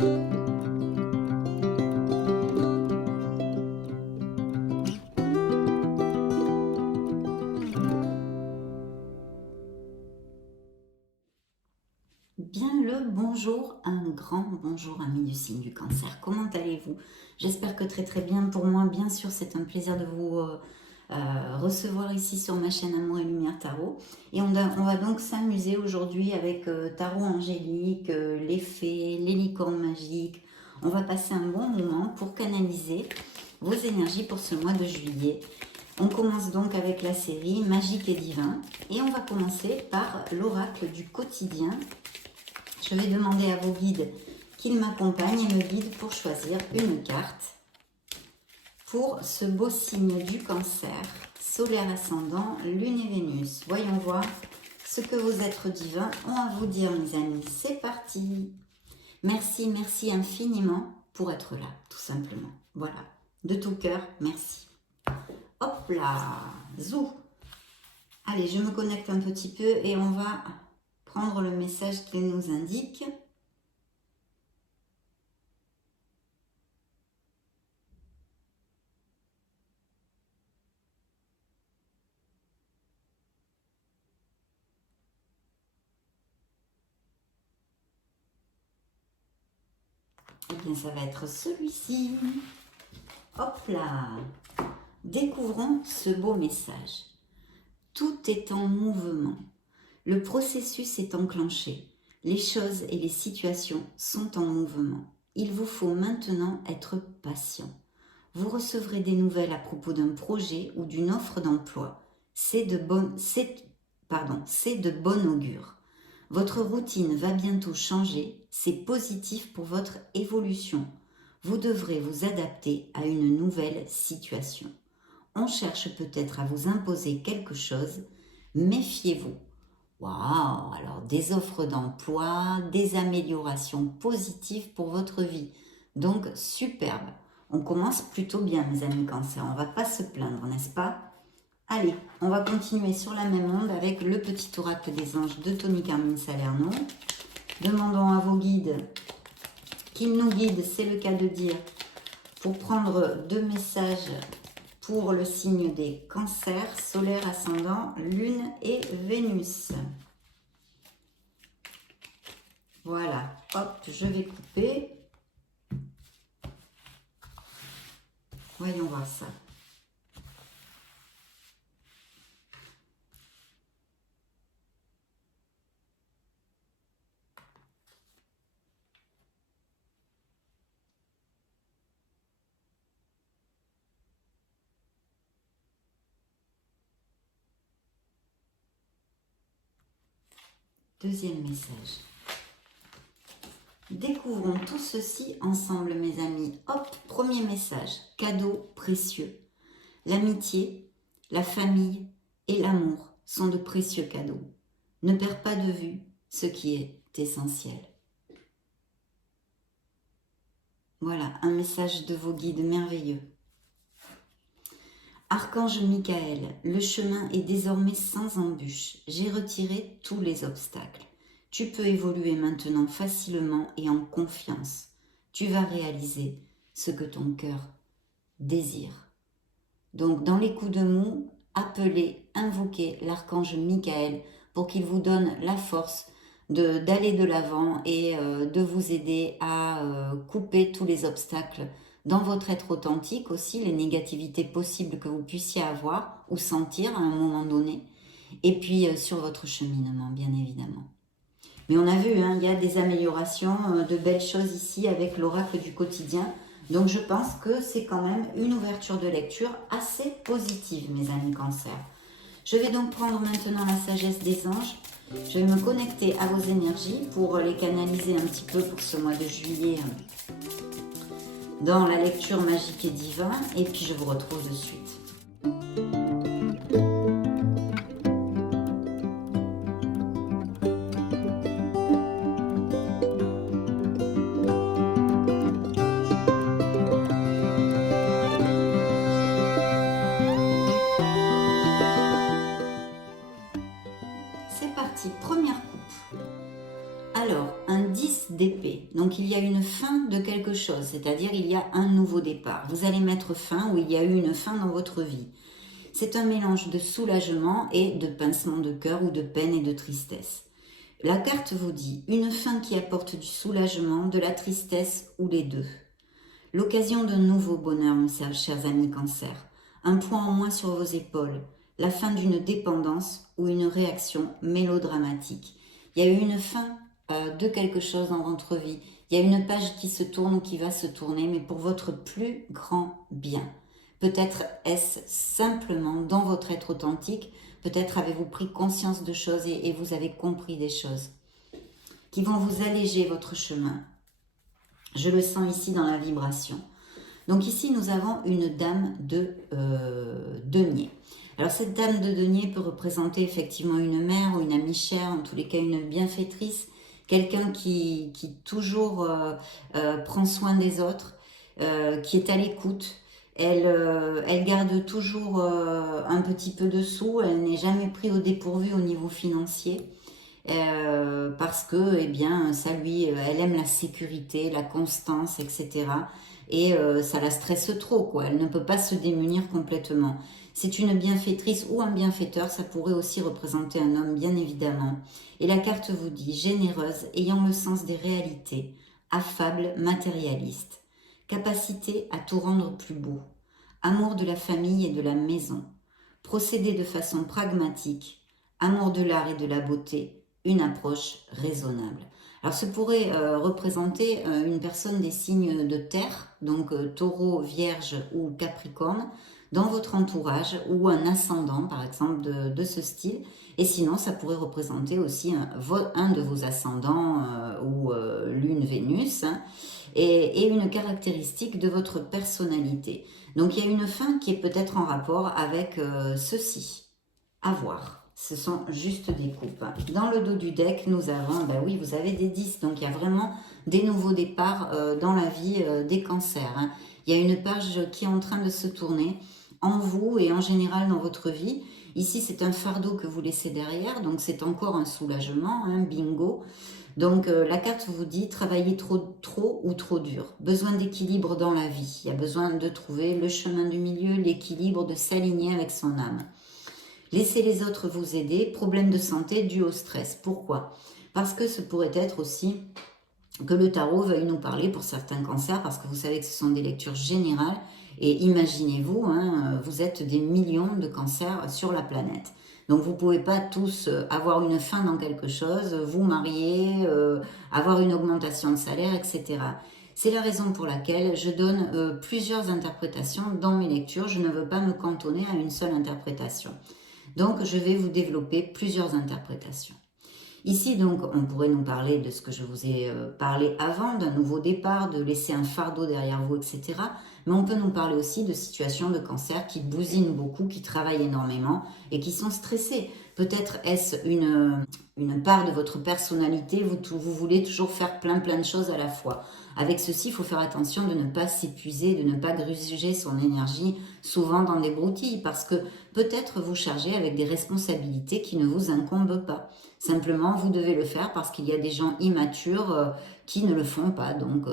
Bien le bonjour, un grand bonjour amis du signe du cancer, comment allez-vous? J'espère que très très bien. Pour moi, bien sûr, c'est un plaisir de vous recevoir ici sur ma chaîne Amour et Lumière Tarot. Et on va donc s'amuser aujourd'hui avec Tarot Angélique, les fées, les licornes magiques. On va passer un bon moment pour canaliser vos énergies pour ce mois de juillet. On commence donc avec la série Magique et Divin et on va commencer par l'oracle du quotidien. Je vais demander à vos guides qu'ils m'accompagnent et me guident pour choisir une carte pour ce beau signe du cancer, solaire ascendant, lune et Vénus. Voyons voir ce que vos êtres divins ont à vous dire, mes amis. C'est parti! Merci, merci infiniment pour être là, tout simplement. Voilà, de tout cœur, merci. Hop là, zou! Allez, je me connecte un petit peu et on va prendre le message qu'il nous indique. Eh bien, ça va être celui-ci. Hop là! Découvrons ce beau message. Tout est en mouvement. Le processus est enclenché. Les choses et les situations sont en mouvement. Il vous faut maintenant être patient. Vous recevrez des nouvelles à propos d'un projet ou d'une offre d'emploi. C'est de bon augure. Votre routine va bientôt changer. C'est positif pour votre évolution. Vous devrez vous adapter à une nouvelle situation. On cherche peut-être à vous imposer quelque chose. Méfiez-vous. Waouh! Alors des offres d'emploi, des améliorations positives pour votre vie. Donc superbe. On commence plutôt bien, mes amis cancer. On ne va pas se plaindre, n'est-ce pas? Allez, on va continuer sur la même onde avec le petit oracle des anges de Tony Carmine Salerno. Demandons à vos guides qu'ils nous guident, c'est le cas de dire, pour prendre 2 messages pour le signe des cancers, solaire, ascendant, lune et Vénus. Voilà, hop, je vais couper. Voyons voir ça. Deuxième message. Découvrons tout ceci ensemble, mes amis. Hop, premier message. Cadeau précieux. L'amitié, la famille et l'amour sont de précieux cadeaux. Ne perds pas de vue ce qui est essentiel. Voilà, un message de vos guides merveilleux. Archange Michael, le chemin est désormais sans embûche. J'ai retiré tous les obstacles. Tu peux évoluer maintenant facilement et en confiance. Tu vas réaliser ce que ton cœur désire. Donc, dans les coups de mou, appelez, invoquez l'archange Michael pour qu'il vous donne la force d'aller de l'avant et de vous aider à couper tous les obstacles dans votre être authentique aussi, les négativités possibles que vous puissiez avoir ou sentir à un moment donné, et puis sur votre cheminement, bien évidemment. Mais on a vu, hein, il y a des améliorations, de belles choses ici avec l'oracle du quotidien. Donc je pense que c'est quand même une ouverture de lecture assez positive, mes amis cancer. Je vais donc prendre maintenant la sagesse des anges. Je vais me connecter à vos énergies pour les canaliser un petit peu pour ce mois de juillet dans la lecture magique et divin. Et puis je vous retrouve de suite. Première coupe. Alors, un 10 d'épée. Donc, il y a une fin fin de quelque chose, c'est-à-dire il y a un nouveau départ. Vous allez mettre fin, ou il y a eu une fin dans votre vie. C'est un mélange de soulagement et de pincement de cœur ou de peine et de tristesse. La carte vous dit une fin qui apporte du soulagement, de la tristesse ou les deux. L'occasion d'un nouveau bonheur, mes chers amis Cancer. Un poids en moins sur vos épaules. La fin d'une dépendance ou une réaction mélodramatique. Il y a eu une fin de quelque chose dans votre vie. Il y a une page qui se tourne ou qui va se tourner, mais pour votre plus grand bien. Peut-être est-ce simplement dans votre être authentique, peut-être avez-vous pris conscience de choses et vous avez compris des choses qui vont vous alléger votre chemin. Je le sens ici dans la vibration. Donc ici, nous avons une dame de denier. Alors cette dame de denier peut représenter effectivement une mère ou une amie chère, en tous les cas une bienfaitrice, quelqu'un qui toujours prend soin des autres, qui est à l'écoute. Elle garde toujours un petit peu de sous, elle n'est jamais prise au dépourvu au niveau financier. Parce que eh bien ça lui elle aime la sécurité, la constance, etc. Et ça la stresse trop, quoi. Elle ne peut pas se démunir complètement. C'est une bienfaitrice ou un bienfaiteur, ça pourrait aussi représenter un homme, bien évidemment. Et la carte vous dit généreuse, ayant le sens des réalités, affable, matérialiste, capacité à tout rendre plus beau, amour de la famille et de la maison, procéder de façon pragmatique, amour de l'art et de la beauté, une approche raisonnable. Alors, ce pourrait représenter une personne des signes de terre, donc taureau, vierge ou capricorne, dans votre entourage, ou un ascendant, par exemple, de ce style. Et sinon, ça pourrait représenter aussi un de vos ascendants ou lune Vénus, hein, et une caractéristique de votre personnalité. Donc, il y a une fin qui est peut-être en rapport avec ceci. À voir. Ce sont juste des coupes. Dans le dos du deck, nous avons, ben oui, vous avez des 10. Donc, il y a vraiment des nouveaux départs dans la vie des cancers. Hein. Il y a une page qui est en train de se tourner en vous et en général dans votre vie. Ici, c'est un fardeau que vous laissez derrière. Donc, c'est encore un soulagement. Hein, bingo. Donc, la carte vous dit travailler trop ou trop dur. Besoin d'équilibre dans la vie. Il y a besoin de trouver le chemin du milieu, l'équilibre, de s'aligner avec son âme. Laissez les autres vous aider. Problème de santé dû au stress. Pourquoi? Parce que ce pourrait être aussi que le tarot veuille nous parler pour certains cancers, parce que vous savez que ce sont des lectures générales. Et imaginez-vous, hein, vous êtes des millions de cancers sur la planète. Donc vous ne pouvez pas tous avoir une fin dans quelque chose, vous marier, avoir une augmentation de salaire, etc. C'est la raison pour laquelle je donne plusieurs interprétations dans mes lectures. Je ne veux pas me cantonner à une seule interprétation. Donc, je vais vous développer plusieurs interprétations. Ici, donc, on pourrait nous parler de ce que je vous ai parlé avant, d'un nouveau départ, de laisser un fardeau derrière vous, etc. Mais on peut nous parler aussi de situations de cancer qui bousinent beaucoup, qui travaillent énormément et qui sont stressés. Peut-être est-ce une part de votre personnalité, vous voulez toujours faire plein de choses à la fois. Avec ceci, il faut faire attention de ne pas s'épuiser, de ne pas gruger son énergie souvent dans des broutilles, parce que peut-être vous chargez avec des responsabilités qui ne vous incombent pas. Simplement, vous devez le faire parce qu'il y a des gens immatures qui ne le font pas. Donc,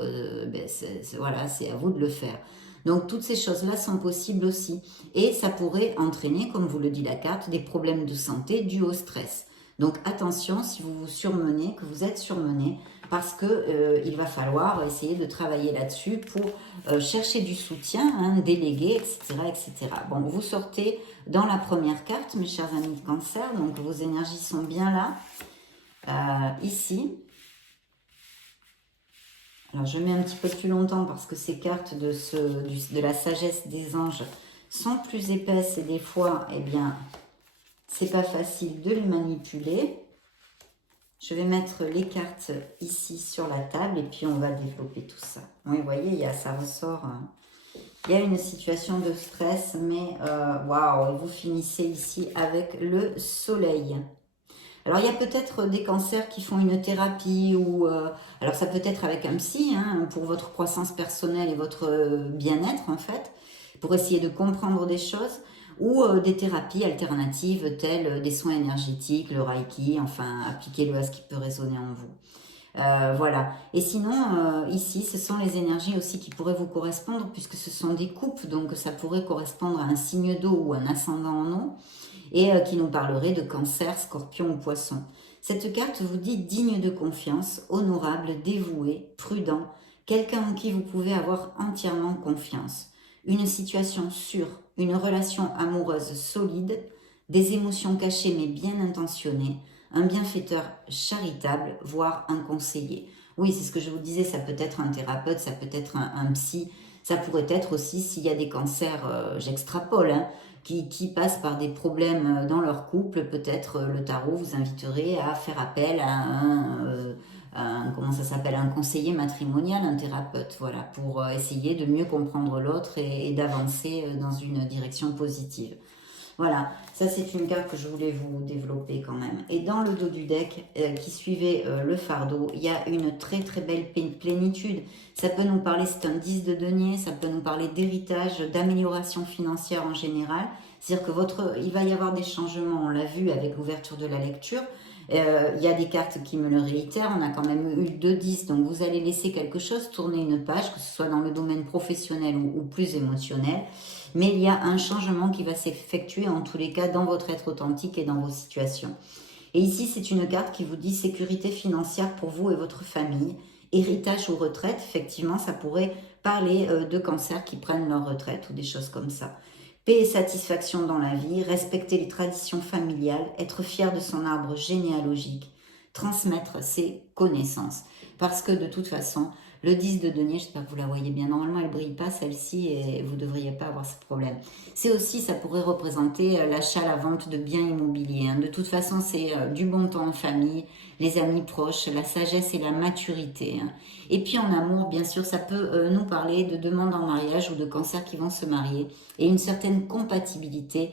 voilà, c'est à vous de le faire. Donc, toutes ces choses-là sont possibles aussi. Et ça pourrait entraîner, comme vous le dit la carte, des problèmes de santé dus au stress. Donc, attention si vous vous surmenez, que vous êtes surmené, parce que il va falloir essayer de travailler là-dessus pour chercher du soutien, hein, déléguer, etc., etc. Bon, vous sortez dans la première carte, mes chers amis de Cancer, donc vos énergies sont bien là, ici. Alors, je mets un petit peu plus longtemps parce que ces cartes de la sagesse des anges sont plus épaisses et des fois, eh bien, c'est pas facile de les manipuler. Je vais mettre les cartes ici sur la table et puis on va développer tout ça. Oui, vous voyez, ça ressort. Il y a une situation de stress, mais waouh, et vous finissez ici avec le soleil. Alors, il y a peut-être des cancers qui font une thérapie ou... alors, ça peut être avec un psy, hein, pour votre croissance personnelle et votre bien-être, en fait, pour essayer de comprendre des choses, ou des thérapies alternatives telles des soins énergétiques, le Reiki, enfin, appliquez-le à ce qui peut résonner en vous. Voilà. Et sinon, ici, ce sont les énergies aussi qui pourraient vous correspondre, puisque ce sont des coupes, donc ça pourrait correspondre à un signe d'eau ou un ascendant en eau, et qui nous parlerait de Cancer, Scorpion ou Poisson. Cette carte vous dit digne de confiance, honorable, dévoué, prudent, quelqu'un en qui vous pouvez avoir entièrement confiance. Une situation sûre, une relation amoureuse solide, des émotions cachées mais bien intentionnées, un bienfaiteur charitable, voire un conseiller. Oui, c'est ce que je vous disais, ça peut être un thérapeute, ça peut être un psy, ça pourrait être aussi, s'il y a des cancers, j'extrapole, hein, qui passent par des problèmes dans leur couple, peut-être le tarot vous inviterait à faire appel à comment ça s'appelle, un conseiller matrimonial, un thérapeute, voilà, pour essayer de mieux comprendre l'autre et d'avancer dans une direction positive. Voilà, ça c'est une carte que je voulais vous développer quand même. Et dans le dos du deck qui suivait le fardeau, il y a une très très belle plénitude. Ça peut nous parler, c'est un 10 de denier, ça peut nous parler d'héritage, d'amélioration financière en général. C'est-à-dire que il va y avoir des changements, on l'a vu avec l'ouverture de la lecture. Il y a des cartes qui me le réitèrent, on a quand même eu 2-10, donc vous allez laisser quelque chose, tourner une page, que ce soit dans le domaine professionnel ou plus émotionnel. Mais il y a un changement qui va s'effectuer en tous les cas dans votre être authentique et dans vos situations. Et ici, c'est une carte qui vous dit sécurité financière pour vous et votre famille, héritage ou retraite. Effectivement, ça pourrait parler de cancers qui prennent leur retraite ou des choses comme ça. Paix et satisfaction dans la vie, respecter les traditions familiales, être fier de son arbre généalogique, transmettre ses connaissances. Parce que de toute façon, le 10 de denier, j'espère que vous la voyez bien, normalement elle ne brille pas celle-ci et vous ne devriez pas avoir ce problème. C'est aussi, ça pourrait représenter l'achat, la vente de biens immobiliers. Hein. De toute façon, c'est du bon temps en famille, les amis proches, la sagesse et la maturité. Hein. Et puis en amour, bien sûr, ça peut nous parler de demandes en mariage ou de cancers qui vont se marier et une certaine compatibilité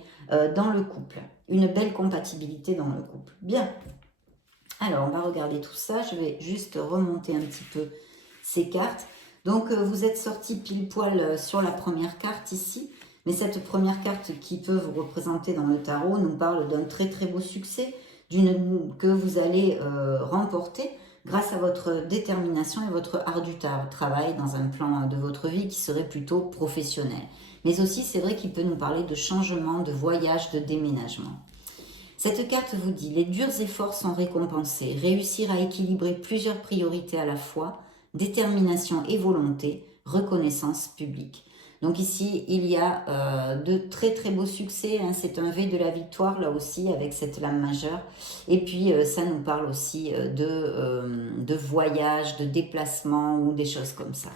dans le couple. Une belle compatibilité dans le couple. Bien. Alors, on va regarder tout ça. Je vais juste remonter un petit peu ces cartes. Donc, vous êtes sorti pile poil sur la première carte ici. Mais cette première carte qui peut vous représenter dans le tarot nous parle d'un très très beau succès que vous allez remporter grâce à votre détermination et votre ardu travail dans un plan de votre vie qui serait plutôt professionnel. Mais aussi, c'est vrai qu'il peut nous parler de changement, de voyage, de déménagement. Cette carte vous dit, les durs efforts sont récompensés, réussir à équilibrer plusieurs priorités à la fois, détermination et volonté, reconnaissance publique. Donc ici, il y a de très très beaux succès, hein. C'est un V de la victoire là aussi avec cette lame majeure. Et puis ça nous parle aussi de voyage, de déplacement ou des choses comme ça.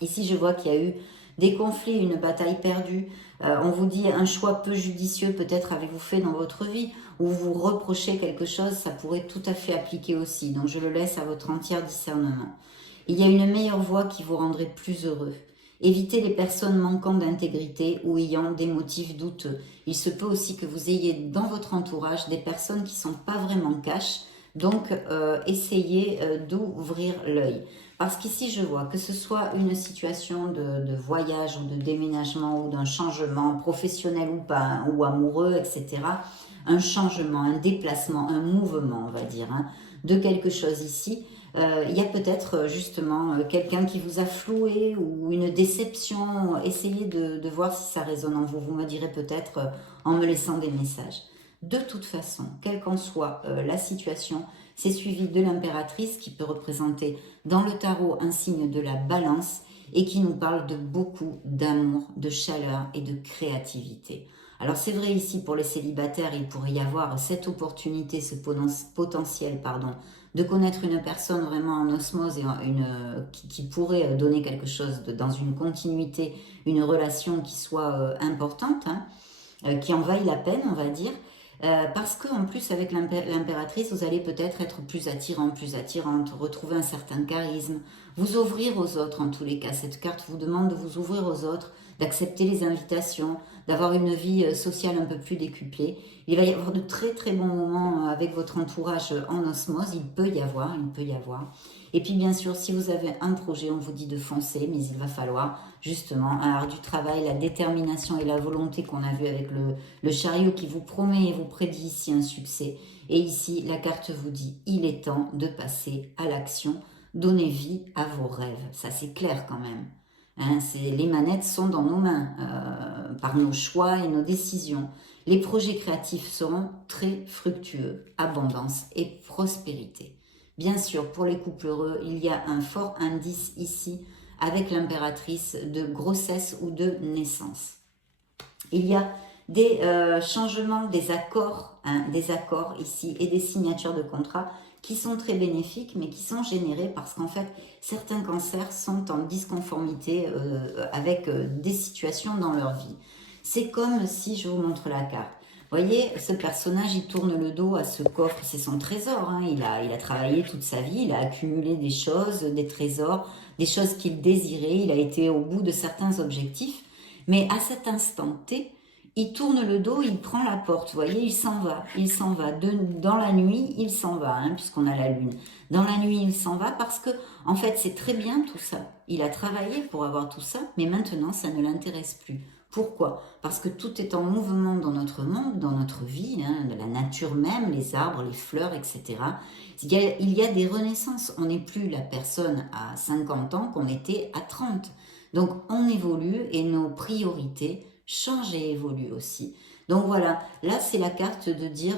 Ici, je vois qu'il y a eu des conflits, une bataille perdue. On vous dit un choix peu judicieux, peut-être avez-vous fait dans votre vie, ou vous reprochez quelque chose, ça pourrait tout à fait appliquer aussi. Donc, je le laisse à votre entier discernement. Il y a une meilleure voie qui vous rendrait plus heureux. Évitez les personnes manquant d'intégrité ou ayant des motifs douteux. Il se peut aussi que vous ayez dans votre entourage des personnes qui ne sont pas vraiment cash. Donc, essayez d'ouvrir l'œil. Parce qu'ici, je vois que ce soit une situation de voyage ou de déménagement ou d'un changement professionnel ou pas, ou amoureux, etc. Un changement, un déplacement, un mouvement, on va dire, hein, de quelque chose ici. Il y a peut-être justement quelqu'un qui vous a floué ou une déception. Essayez de voir si ça résonne en vous. Vous me direz peut-être en me laissant des messages. De toute façon, quelle qu'en soit la situation, c'est suivi de l'impératrice qui peut représenter dans le tarot un signe de la balance et qui nous parle de beaucoup d'amour, de chaleur et de créativité. Alors c'est vrai ici pour les célibataires, il pourrait y avoir cette opportunité, ce potentiel, pardon, de connaître une personne vraiment en osmose et qui pourrait donner quelque chose dans une continuité, une relation qui soit importante, hein, qui en vaille la peine, on va dire. Parce qu'en plus, avec l'impératrice, vous allez peut-être être plus attirant, plus attirante, retrouver un certain charisme, vous ouvrir aux autres en tous les cas. Cette carte vous demande de vous ouvrir aux autres, d'accepter les invitations, d'avoir une vie sociale un peu plus décuplée. Il va y avoir de très très bons moments avec votre entourage en osmose, il peut y avoir. Et puis bien sûr, si vous avez un projet, on vous dit de foncer, mais il va falloir justement un ardu travail, la détermination et la volonté qu'on a vu avec le chariot qui vous promet et vous prédit ici un succès. Et ici, la carte vous dit, il est temps de passer à l'action, donner vie à vos rêves. Ça, c'est clair quand même. Hein, les manettes sont dans nos mains, par nos choix et nos décisions. Les projets créatifs seront très fructueux, abondance et prospérité. Bien sûr, pour les couples heureux, il y a un fort indice ici avec l'impératrice de grossesse ou de naissance. Il y a des changements, des accords ici et des signatures de contrats qui sont très bénéfiques, mais qui sont générés parce qu'en fait, certains cancers sont en disconformité avec des situations dans leur vie. C'est comme si je vous montre la carte. Vous voyez, ce personnage, il tourne le dos à ce coffre, c'est son trésor. Hein. Il a travaillé toute sa vie, il a accumulé des choses, des trésors, des choses qu'il désirait, il a été au bout de certains objectifs. Mais à cet instant T, il tourne le dos, il prend la porte, vous voyez, il s'en va. Dans la nuit, il s'en va, hein, puisqu'on a la lune. Dans la nuit, il s'en va parce que, en fait, c'est très bien tout ça. Il a travaillé pour avoir tout ça, mais maintenant, ça ne l'intéresse plus. Pourquoi? Parce que tout est en mouvement dans notre monde, dans notre vie, hein, de la nature même, les arbres, les fleurs, etc. Il y a des renaissances. On n'est plus la personne à 50 ans qu'on était à 30. Donc, on évolue et nos priorités changent et évoluent aussi. Donc voilà, là c'est la carte de dire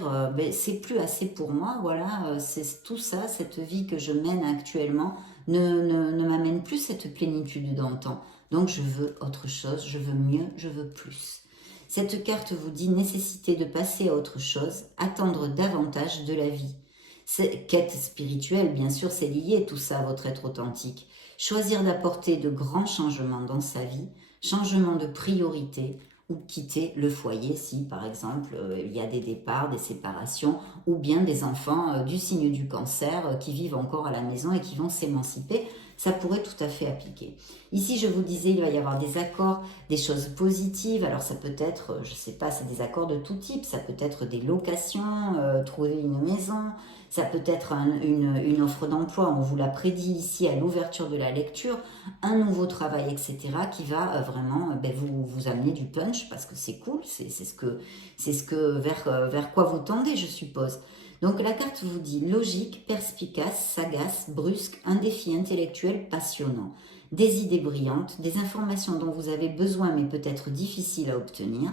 c'est plus assez pour moi, voilà, c'est tout ça, cette vie que je mène actuellement ne m'amène plus cette plénitude d'antan. Donc je veux autre chose, je veux mieux, je veux plus. Cette carte vous dit nécessité de passer à autre chose, attendre davantage de la vie. Quête spirituelle, bien sûr, c'est lié tout ça à votre être authentique. Choisir d'apporter de grands changements dans sa vie, changement de priorité, ou quitter le foyer si, par exemple, il y a des départs, des séparations, ou bien des enfants du signe du cancer qui vivent encore à la maison et qui vont s'émanciper. Ça pourrait tout à fait appliquer. Ici, je vous disais, il va y avoir des accords, des choses positives. Alors, ça peut être, je ne sais pas, c'est des accords de tout type. Ça peut être des locations, trouver une maison. Ça peut être une offre d'emploi. On vous l'a prédit ici à l'ouverture de la lecture. Un nouveau travail, etc. qui va vraiment vous amener du punch parce que c'est cool. C'est ce que vers quoi vous tendez, je suppose. Donc la carte vous dit logique, perspicace, sagace, brusque, un défi intellectuel passionnant, des idées brillantes, des informations dont vous avez besoin mais peut-être difficiles à obtenir.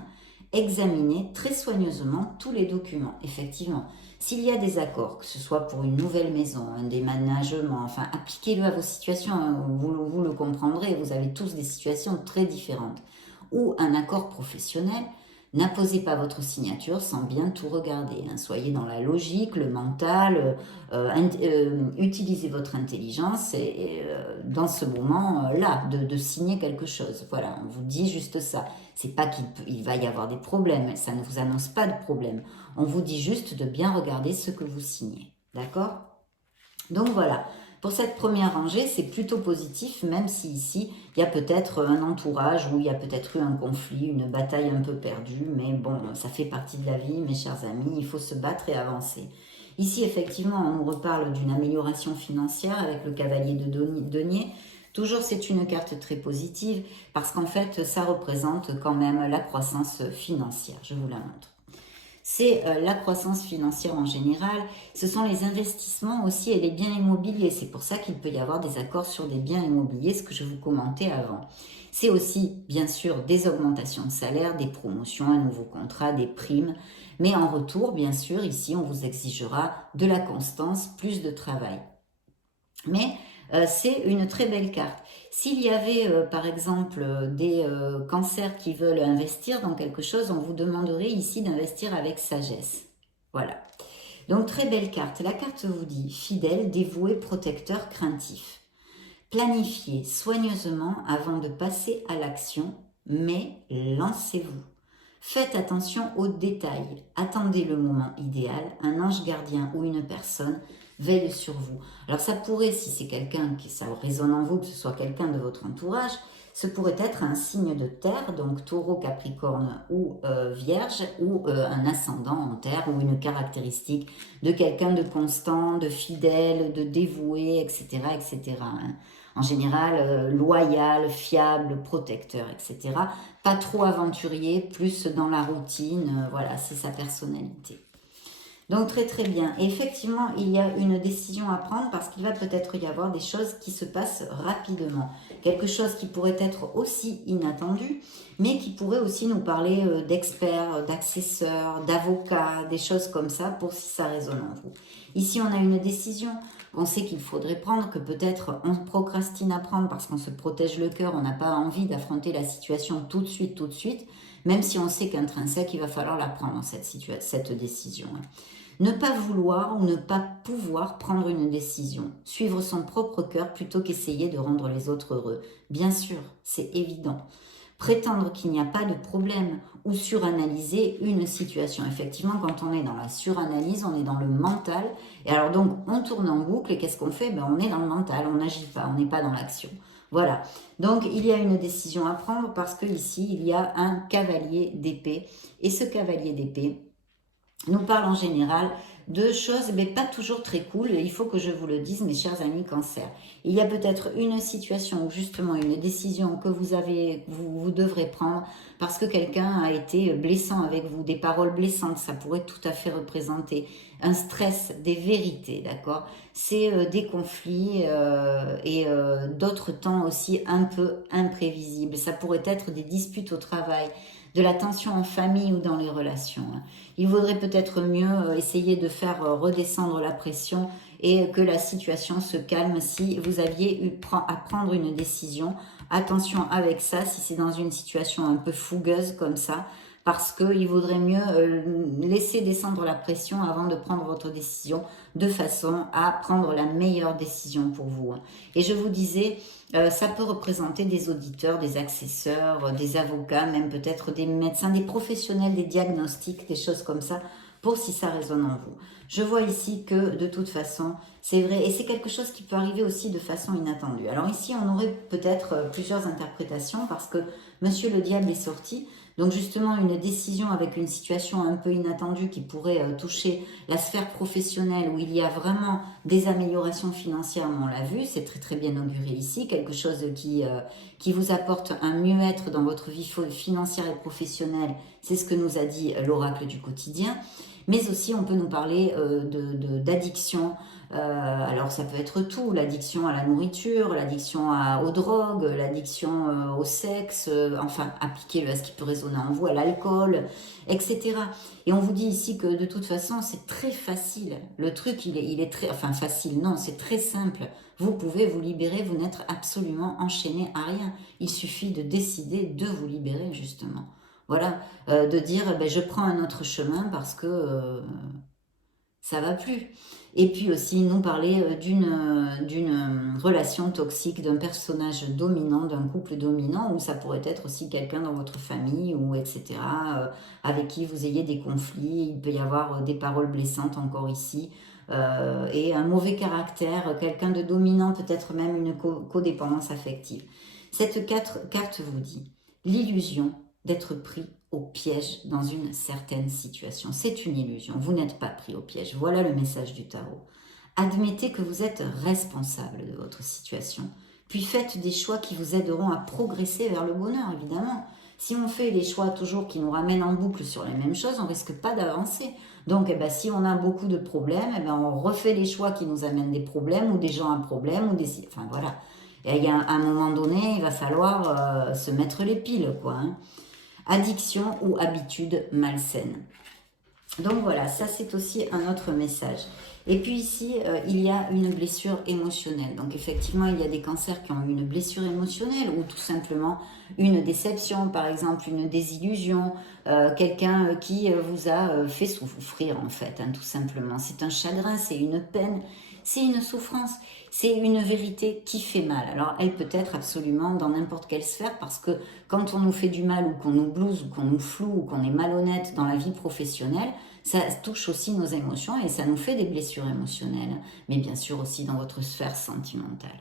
Examinez très soigneusement tous les documents. Effectivement, s'il y a des accords, que ce soit pour une nouvelle maison, un déménagement, enfin appliquez-le à vos situations, hein, vous le comprendrez, vous avez tous des situations très différentes. Ou un accord professionnel, n'apposez pas votre signature sans bien tout regarder. Hein. Soyez dans la logique, le mental, utilisez votre intelligence dans ce moment-là de signer quelque chose. Voilà, on vous dit juste ça. C'est pas qu'il va y avoir des problèmes, ça ne vous annonce pas de problème. On vous dit juste de bien regarder ce que vous signez. D'accord? Donc voilà. Pour cette première rangée, c'est plutôt positif, même si ici, il y a peut-être un entourage où il y a peut-être eu un conflit, une bataille un peu perdue, mais bon, ça fait partie de la vie, mes chers amis, il faut se battre et avancer. Ici, effectivement, on nous reparle d'une amélioration financière avec le cavalier de denier. Toujours, c'est une carte très positive parce qu'en fait, ça représente quand même la croissance financière. Je vous la montre. C'est la croissance financière en général, ce sont les investissements aussi et les biens immobiliers. C'est pour ça qu'il peut y avoir des accords sur des biens immobiliers, ce que je vous commentais avant. C'est aussi, bien sûr, des augmentations de salaire, des promotions, un nouveau contrat, des primes. Mais en retour, bien sûr, ici, on vous exigera de la constance, plus de travail. Mais c'est une très belle carte. S'il y avait, par exemple, des cancers qui veulent investir dans quelque chose, on vous demanderait ici d'investir avec sagesse. Voilà. Donc, très belle carte. La carte vous dit fidèle, dévoué, protecteur, craintif. Planifiez soigneusement avant de passer à l'action, mais lancez-vous. Faites attention aux détails. Attendez le moment idéal. Un ange gardien ou une personne veille sur vous. Alors ça pourrait, si c'est quelqu'un qui ça résonne en vous, que ce soit quelqu'un de votre entourage, ce pourrait être un signe de terre, donc taureau, capricorne ou vierge, ou un ascendant en terre, ou une caractéristique de quelqu'un de constant, de fidèle, de dévoué, etc. etc. hein. En général, loyal, fiable, protecteur, etc. Pas trop aventurier, plus dans la routine, voilà, c'est sa personnalité. Donc très très bien. Et effectivement, il y a une décision à prendre parce qu'il va peut-être y avoir des choses qui se passent rapidement. Quelque chose qui pourrait être aussi inattendu, mais qui pourrait aussi nous parler d'experts, d'accesseurs, d'avocats, des choses comme ça, pour si ça résonne en vous. Ici, on a une décision qu'on sait qu'il faudrait prendre, que peut-être on procrastine à prendre parce qu'on se protège le cœur, on n'a pas envie d'affronter la situation tout de suite, même si on sait qu'intrinsèque, il va falloir la prendre, cette décision. Ne pas vouloir ou ne pas pouvoir prendre une décision. Suivre son propre cœur plutôt qu'essayer de rendre les autres heureux. Bien sûr, c'est évident. Prétendre qu'il n'y a pas de problème ou suranalyser une situation. Effectivement, quand on est dans la suranalyse, on est dans le mental. Et alors donc, on tourne en boucle et qu'est-ce qu'on fait? On est dans le mental, on n'agit pas, on n'est pas dans l'action. Voilà. Donc, il y a une décision à prendre parce que ici, il y a un cavalier d'épée. Et ce cavalier d'épée nous parle en général de choses, mais pas toujours très cool. Il faut que je vous le dise, mes chers amis Cancer. Il y a peut-être une situation ou justement une décision que vous devrez prendre parce que quelqu'un a été blessant avec vous. Des paroles blessantes, ça pourrait tout à fait représenter un stress, des vérités, d'accord? C'est des conflits et d'autres temps aussi un peu imprévisibles. Ça pourrait être des disputes au travail, de la tension en famille ou dans les relations. Il vaudrait peut-être mieux essayer de faire redescendre la pression et que la situation se calme si vous aviez eu à prendre une décision. Attention avec ça, si c'est dans une situation un peu fougueuse comme ça, parce qu'il vaudrait mieux laisser descendre la pression avant de prendre votre décision, de façon à prendre la meilleure décision pour vous. Et je vous disais, ça peut représenter des auditeurs, des accesseurs, des avocats, même peut-être des médecins, des professionnels, des diagnostics, des choses comme ça, pour si ça résonne en vous. Je vois ici que de toute façon, c'est vrai, et c'est quelque chose qui peut arriver aussi de façon inattendue. Alors ici, on aurait peut-être plusieurs interprétations parce que Monsieur le Diable est sorti. Donc justement, une décision avec une situation un peu inattendue qui pourrait toucher la sphère professionnelle où il y a vraiment des améliorations financières, on l'a vu, c'est très très bien auguré ici, quelque chose qui vous apporte un mieux-être dans votre vie financière et professionnelle, c'est ce que nous a dit l'oracle du quotidien. Mais aussi, on peut nous parler d'addiction. Alors, ça peut être tout. L'addiction à la nourriture, l'addiction aux drogues, l'addiction au sexe, enfin, appliquez-le à ce qui peut résonner en vous, à l'alcool, etc. Et on vous dit ici que de toute façon, c'est très facile. Le truc, il est très... Enfin, facile, non, c'est très simple. Vous pouvez vous libérer, vous n'êtes absolument enchaîné à rien. Il suffit de décider de vous libérer, justement. Voilà, de dire je prends un autre chemin parce que ça va plus. Et puis aussi nous parler d'une relation toxique, d'un personnage dominant, d'un couple dominant, ou ça pourrait être aussi quelqu'un dans votre famille, ou etc., avec qui vous ayez des conflits, il peut y avoir des paroles blessantes encore ici, et un mauvais caractère, quelqu'un de dominant, peut-être même une codépendance affective. Cette carte vous dit l'illusion d'être pris au piège dans une certaine situation. C'est une illusion, vous n'êtes pas pris au piège. Voilà le message du tarot. Admettez que vous êtes responsable de votre situation, puis faites des choix qui vous aideront à progresser vers le bonheur, évidemment. Si on fait les choix toujours qui nous ramènent en boucle sur les mêmes choses, on ne risque pas d'avancer. Donc, si on a beaucoup de problèmes, on refait les choix qui nous amènent des problèmes, ou des gens à problème, ou des... Enfin, voilà. Et il y a un moment donné, il va falloir se mettre les piles, quoi. Addiction ou habitude malsaine. Donc voilà, ça c'est aussi un autre message. Et puis ici, il y a une blessure émotionnelle. Donc effectivement, il y a des cancers qui ont une blessure émotionnelle ou tout simplement une déception, par exemple une désillusion, quelqu'un qui vous a fait souffrir en fait, tout simplement. C'est un chagrin, c'est une peine. c'est une souffrance, c'est une vérité qui fait mal. Alors elle peut être absolument dans n'importe quelle sphère, parce que quand on nous fait du mal, ou qu'on nous blouse, ou qu'on nous floue, ou qu'on est malhonnête dans la vie professionnelle, ça touche aussi nos émotions et ça nous fait des blessures émotionnelles, mais bien sûr aussi dans votre sphère sentimentale.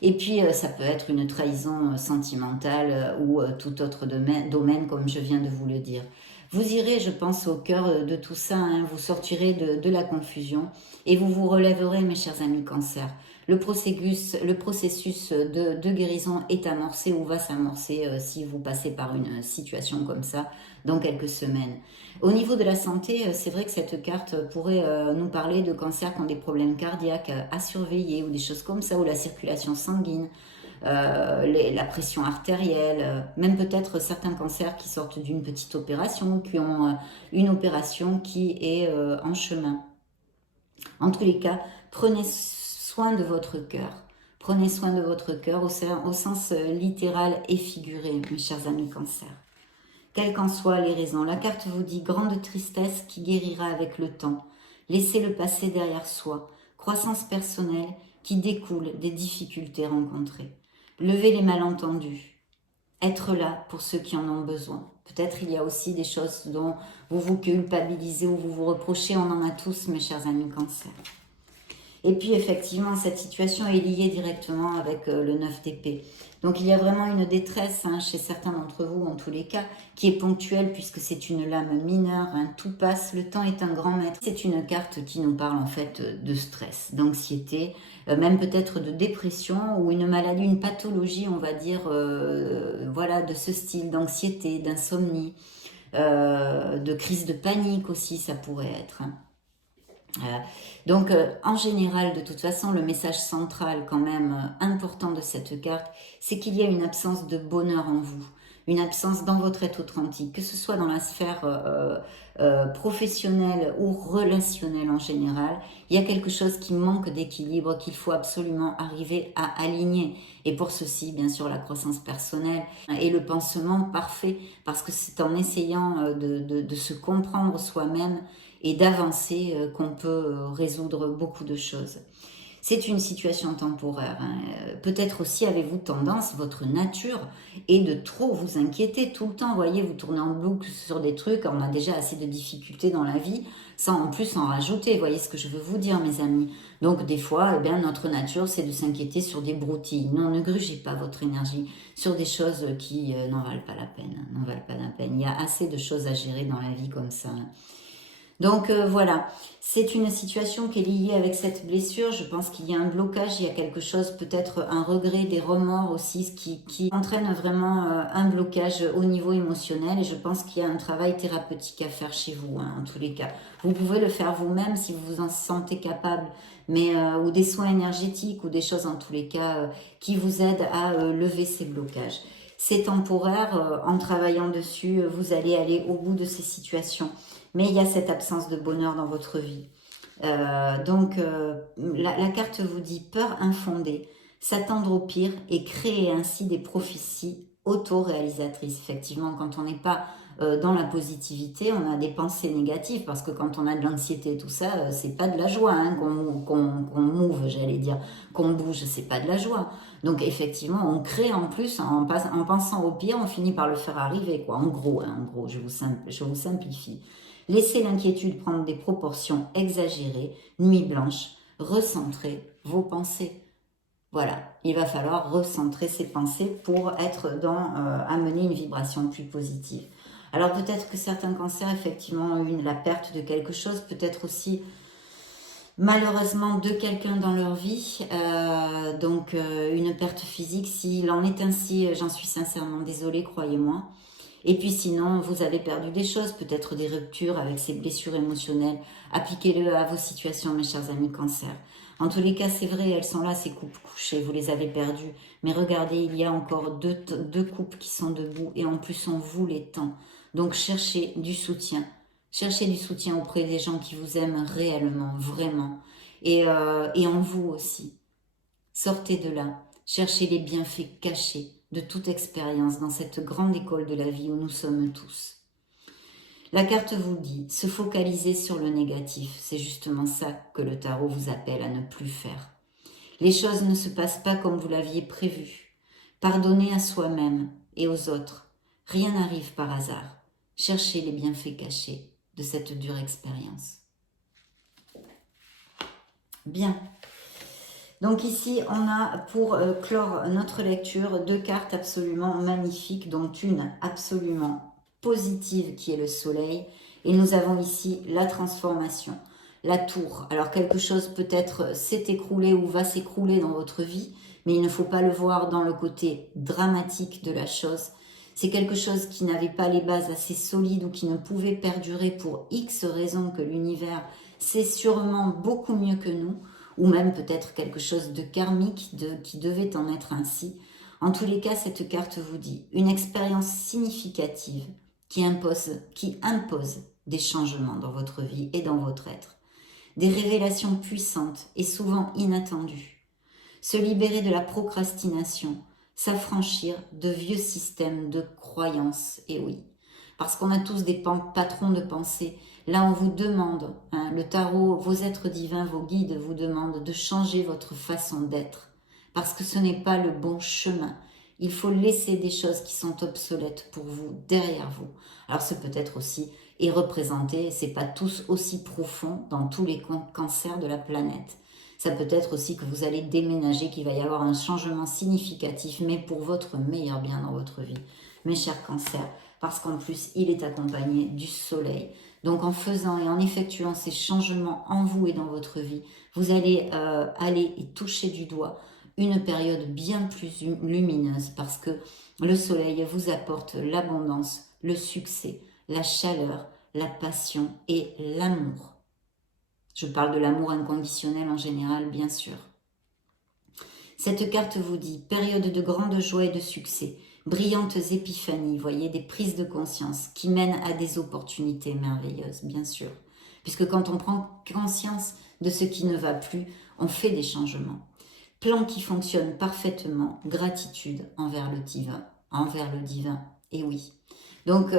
Et puis, ça peut être une trahison sentimentale ou tout autre domaine, comme je viens de vous le dire. Vous irez, je pense, au cœur de tout ça, hein, vous sortirez de la confusion et vous vous relèverez, mes chers amis Cancer. Le processus de guérison est amorcé ou va s'amorcer si vous passez par une situation comme ça dans quelques semaines. Au niveau de la santé, c'est vrai que cette carte pourrait nous parler de cancers qui ont des problèmes cardiaques à surveiller ou des choses comme ça, ou la circulation sanguine, la pression artérielle, même peut-être certains cancers qui sortent d'une petite opération, qui ont une opération qui est en chemin. En tous les cas, prenez soin de votre cœur. Prenez soin de votre cœur au sens littéral et figuré, mes chers amis Cancer. Quelles qu'en soient les raisons, la carte vous dit grande tristesse qui guérira avec le temps. Laissez le passé derrière soi. Croissance personnelle qui découle des difficultés rencontrées. Levez les malentendus. Être là pour ceux qui en ont besoin. Peut-être il y a aussi des choses dont vous vous culpabilisez ou vous vous reprochez. On en a tous, mes chers amis Cancer. Et puis effectivement, cette situation est liée directement avec le 9 d'épée. Donc il y a vraiment une détresse chez certains d'entre vous, en tous les cas, qui est ponctuelle puisque c'est une lame mineure, tout passe, le temps est un grand maître. C'est une carte qui nous parle en fait de stress, d'anxiété, même peut-être de dépression ou une maladie, une pathologie, on va dire, voilà, de ce style, d'anxiété, d'insomnie, de crise de panique aussi, ça pourrait être. Donc, en général, de toute façon, le message central quand même important de cette carte, c'est qu'il y a une absence de bonheur en vous, une absence dans votre être authentique, que ce soit dans la sphère professionnelle ou relationnelle en général. Il y a quelque chose qui manque d'équilibre, qu'il faut absolument arriver à aligner. Et pour ceci, bien sûr, la croissance personnelle et le pansement parfait, parce que c'est en essayant de se comprendre soi-même et d'avancer qu'on peut résoudre beaucoup de choses. C'est une situation temporaire. Peut-être aussi avez-vous tendance, votre nature, est de trop vous inquiéter tout le temps. Vous voyez, vous tournez en boucle sur des trucs, on a déjà assez de difficultés dans la vie, sans en plus en rajouter. Vous voyez ce que je veux vous dire, mes amis. Donc des fois, eh bien, notre nature, c'est de s'inquiéter sur des broutilles. Non, ne grugez pas votre énergie sur des choses qui n'en valent pas la peine. N'en valent pas la peine. Il y a assez de choses à gérer dans la vie comme ça. Donc voilà, c'est une situation qui est liée avec cette blessure. Je pense qu'il y a un blocage, il y a quelque chose, peut-être un regret, des remords aussi, qui entraîne vraiment un blocage au niveau émotionnel. Et je pense qu'il y a un travail thérapeutique à faire chez vous, en tous les cas. Vous pouvez le faire vous-même si vous vous en sentez capable, mais ou des soins énergétiques ou des choses en tous les cas qui vous aident à lever ces blocages. C'est temporaire, en travaillant dessus, vous allez aller au bout de ces situations. Mais il y a cette absence de bonheur dans votre vie. Donc, la carte vous dit peur infondée, s'attendre au pire et créer ainsi des prophéties auto-réalisatrices. Effectivement, quand on n'est pas dans la positivité, on a des pensées négatives, parce que quand on a de l'anxiété et tout ça, c'est pas de la joie qu'on move, j'allais dire, qu'on bouge, c'est pas de la joie. Donc effectivement, on crée en plus, en pensant au pire, on finit par le faire arriver, quoi. En gros, je vous simplifie. Laissez l'inquiétude prendre des proportions exagérées, nuit blanche, recentrez vos pensées. Voilà, il va falloir recentrer ses pensées pour être amener une vibration plus positive. Alors peut-être que certains cancers, effectivement, ont eu la perte de quelque chose, peut-être aussi malheureusement de quelqu'un dans leur vie, donc une perte physique. S'il en est ainsi, j'en suis sincèrement désolée, croyez-moi. Et puis sinon, vous avez perdu des choses, peut-être des ruptures avec ces blessures émotionnelles. Appliquez-le à vos situations, mes chers amis Cancer. En tous les cas, c'est vrai, elles sont là, ces couples couchés, vous les avez perdues. Mais regardez, il y a encore deux couples qui sont debout et en plus, on vous les tend. Donc, cherchez du soutien. Cherchez du soutien auprès des gens qui vous aiment réellement, vraiment. Et en vous aussi. Sortez de là. Cherchez les bienfaits cachés de toute expérience dans cette grande école de la vie où nous sommes tous. La carte vous dit, se focaliser sur le négatif, c'est justement ça que le tarot vous appelle à ne plus faire. Les choses ne se passent pas comme vous l'aviez prévu. Pardonnez à soi-même et aux autres. Rien n'arrive par hasard. Cherchez les bienfaits cachés de cette dure expérience. Bien. Donc ici, on a pour clore notre lecture 2 cartes absolument magnifiques, dont une absolument positive qui est le soleil. Et nous avons ici la transformation, la tour. Alors quelque chose peut-être s'est écroulé ou va s'écrouler dans votre vie, mais il ne faut pas le voir dans le côté dramatique de la chose. C'est quelque chose qui n'avait pas les bases assez solides ou qui ne pouvait perdurer pour X raisons que l'univers sait sûrement beaucoup mieux que nous, ou même peut-être quelque chose de karmique qui devait en être ainsi. En tous les cas, cette carte vous dit une expérience significative qui impose des changements dans votre vie et dans votre être. Des révélations puissantes et souvent inattendues. Se libérer de la procrastination, s'affranchir de vieux systèmes de croyances, et oui, parce qu'on a tous des patrons de pensée. Là, on vous demande, le tarot, vos êtres divins, vos guides vous demandent de changer votre façon d'être, parce que ce n'est pas le bon chemin. Il faut laisser des choses qui sont obsolètes pour vous, derrière vous. Alors, c'est peut-être aussi, et représenté, c'est pas tous aussi profond dans tous les cancers de la planète. Ça peut être aussi que vous allez déménager, qu'il va y avoir un changement significatif, mais pour votre meilleur bien dans votre vie. Mes chers cancers, parce qu'en plus, il est accompagné du soleil. Donc, en faisant et en effectuant ces changements en vous et dans votre vie, vous allez aller et toucher du doigt une période bien plus lumineuse parce que le soleil vous apporte l'abondance, le succès, la chaleur, la passion et l'amour. Je parle de l'amour inconditionnel en général, bien sûr. Cette carte vous dit période de grande joie et de succès, brillantes épiphanies, voyez, des prises de conscience qui mènent à des opportunités merveilleuses, bien sûr. Puisque quand on prend conscience de ce qui ne va plus, on fait des changements. Plan qui fonctionne parfaitement, gratitude envers le divin, et oui. Donc,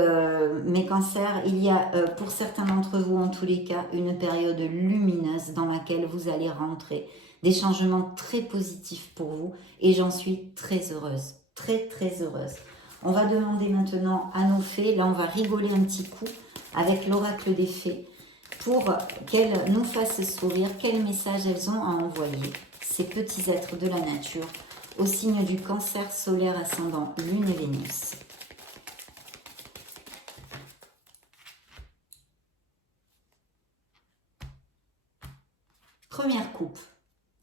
mes cancers, il y a pour certains d'entre vous, en tous les cas, une période lumineuse dans laquelle vous allez rentrer. Des changements très positifs pour vous et j'en suis très heureuse, très très heureuse. On va demander maintenant à nos fées, là on va rigoler un petit coup avec l'oracle des fées pour qu'elles nous fassent sourire, quel message elles ont à envoyer, ces petits êtres de la nature, au signe du Cancer solaire ascendant Lune et Vénus. Première coupe.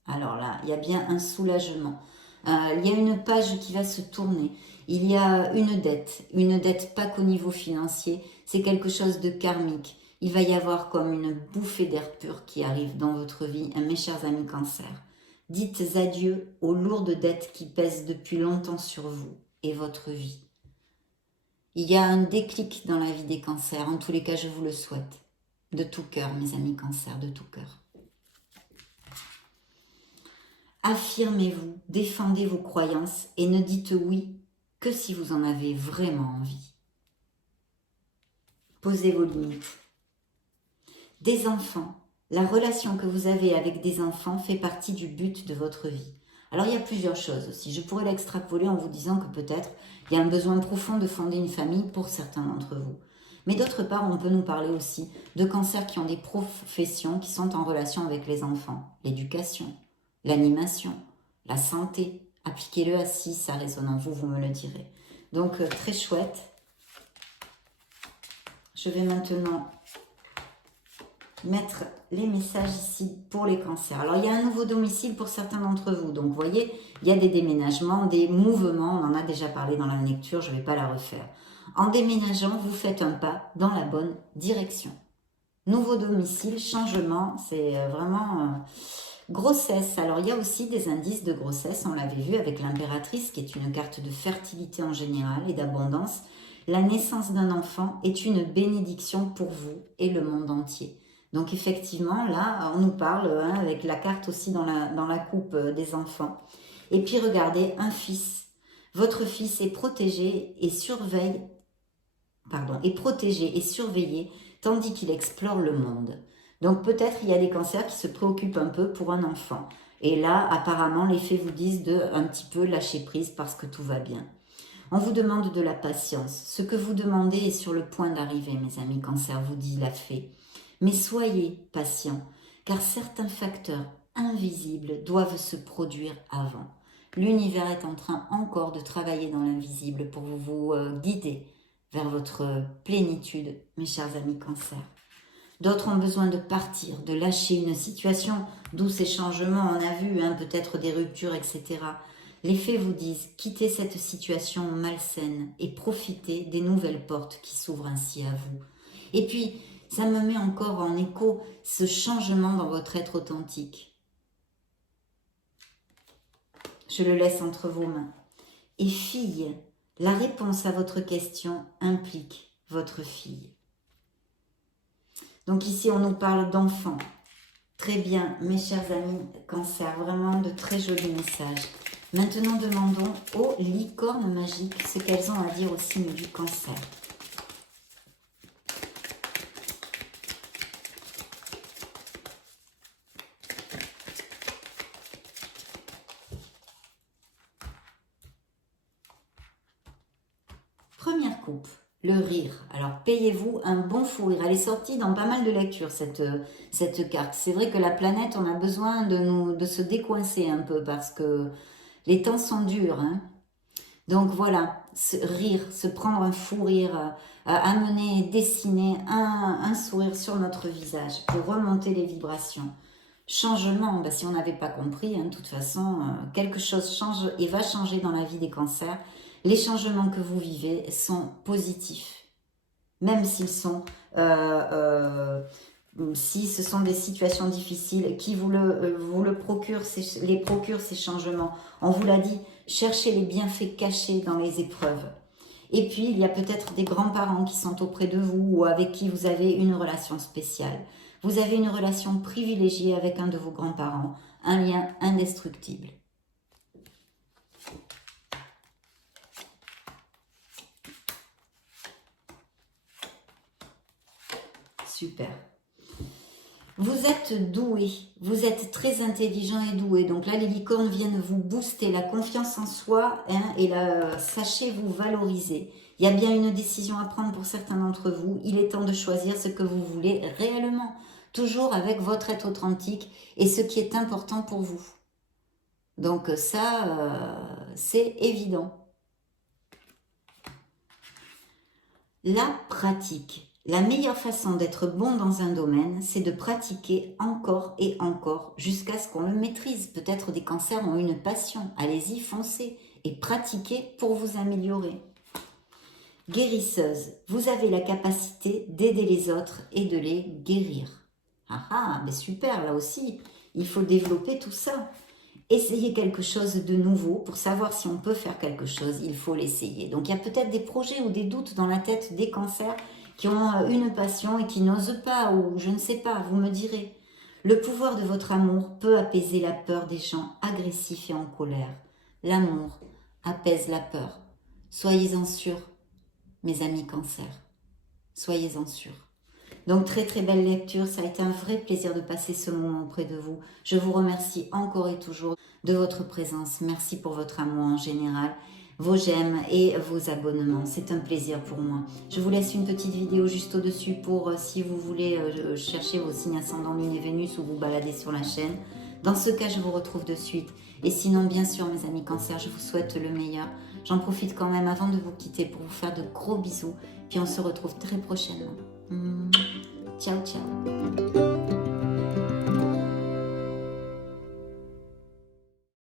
Alors là, il y a bien un soulagement. Il y a une page qui va se tourner. Il y a une dette pas qu'au niveau financier, c'est quelque chose de karmique. Il va y avoir comme une bouffée d'air pur qui arrive dans votre vie, mes chers amis Cancer. Dites adieu aux lourdes dettes qui pèsent depuis longtemps sur vous et votre vie. Il y a un déclic dans la vie des Cancers, en tous les cas je vous le souhaite. De tout cœur, mes amis Cancer, de tout cœur. Affirmez-vous, défendez vos croyances et ne dites oui que si vous en avez vraiment envie. Posez vos limites. Des enfants, la relation que vous avez avec des enfants fait partie du but de votre vie. Alors il y a plusieurs choses aussi. Je pourrais l'extrapoler en vous disant que peut-être il y a un besoin profond de fonder une famille pour certains d'entre vous. Mais d'autre part, on peut nous parler aussi de cancers qui ont des professions qui sont en relation avec les enfants. L'éducation, l'animation, la santé. Appliquez-le à si ça résonne en vous, vous me le direz. Donc, très chouette. Je vais maintenant mettre les messages ici pour les cancers. Alors, il y a un nouveau domicile pour certains d'entre vous. Donc, vous voyez, il y a des déménagements, des mouvements. On en a déjà parlé dans la lecture, je ne vais pas la refaire. En déménageant, vous faites un pas dans la bonne direction. Nouveau domicile, changement, c'est vraiment... Grossesse, alors il y a aussi des indices de grossesse, on l'avait vu avec l'impératrice qui est une carte de fertilité en général et d'abondance. La naissance d'un enfant est une bénédiction pour vous et le monde entier. Donc effectivement, là, on nous parle avec la carte aussi dans la coupe des enfants. Et puis regardez, un fils. Votre fils est protégé et surveille est protégé et surveillé tandis qu'il explore le monde. Donc peut-être il y a des cancers qui se préoccupent un peu pour un enfant. Et là, apparemment, les fées vous disent de un petit peu lâcher prise parce que tout va bien. On vous demande de la patience. Ce que vous demandez est sur le point d'arriver, mes amis cancer, vous dit la fée. Mais soyez patients, car certains facteurs invisibles doivent se produire avant. L'univers est en train encore de travailler dans l'invisible pour vous guider vers votre plénitude, mes chers amis cancer. D'autres ont besoin de partir, de lâcher une situation, d'où ces changements, on a vu, peut-être des ruptures, etc. Les fées vous disent, quittez cette situation malsaine et profitez des nouvelles portes qui s'ouvrent ainsi à vous. Et puis, ça me met encore en écho ce changement dans votre être authentique. Je le laisse entre vos mains. Et fille, la réponse à votre question implique votre fille. Donc ici, on nous parle d'enfants. Très bien, mes chers amis cancer, vraiment de très jolis messages. Maintenant, demandons aux licornes magiques ce qu'elles ont à dire au signe du cancer. Première coupe, le rire. Alors, payez-vous un bon fou rire. Elle est sortie dans pas mal de lectures, cette carte. C'est vrai que la planète, on a besoin de se décoincer un peu parce que les temps sont durs. Donc voilà, rire, se prendre un fou rire, amener, dessiner un sourire sur notre visage pour remonter les vibrations. Changement, si on n'avait pas compris, de toute façon, quelque chose change et va changer dans la vie des cancers. Les changements que vous vivez sont positifs, même s'ils sont, si ce sont des situations difficiles qui vous le procurent, les procurent ces changements. On vous l'a dit, cherchez les bienfaits cachés dans les épreuves. Et puis, il y a peut-être des grands-parents qui sont auprès de vous ou avec qui vous avez une relation spéciale. Vous avez une relation privilégiée avec un de vos grands-parents, un lien indestructible. Super. Vous êtes doué, vous êtes très intelligent et doué. Donc là, les licornes viennent vous booster la confiance en soi et sachez vous valoriser. Il y a bien une décision à prendre pour certains d'entre vous. Il est temps de choisir ce que vous voulez réellement. Toujours avec votre être authentique et ce qui est important pour vous. Donc ça, c'est évident. La pratique. La meilleure façon d'être bon dans un domaine, c'est de pratiquer encore et encore jusqu'à ce qu'on le maîtrise. Peut-être des cancers ont une passion. Allez-y, foncez et pratiquez pour vous améliorer. Guérisseuse, vous avez la capacité d'aider les autres et de les guérir. Mais super, là aussi, il faut développer tout ça. Essayez quelque chose de nouveau. Pour savoir si on peut faire quelque chose, il faut l'essayer. Donc il y a peut-être des projets ou des doutes dans la tête des cancers qui ont une passion et qui n'osent pas, ou je ne sais pas, vous me direz. Le pouvoir de votre amour peut apaiser la peur des gens agressifs et en colère. L'amour apaise la peur. Soyez-en sûrs, mes amis cancers. Soyez-en sûrs. Donc très très belle lecture, ça a été un vrai plaisir de passer ce moment auprès de vous. Je vous remercie encore et toujours de votre présence. Merci pour votre amour en général, vos j'aime et vos abonnements. C'est un plaisir pour moi. Je vous laisse une petite vidéo juste au-dessus pour si vous voulez chercher vos signes ascendants Lune et Vénus ou vous balader sur la chaîne. Dans ce cas, je vous retrouve de suite. Et sinon, bien sûr, mes amis cancers, je vous souhaite le meilleur. J'en profite quand même avant de vous quitter pour vous faire de gros bisous. Puis on se retrouve très prochainement. Ciao, ciao.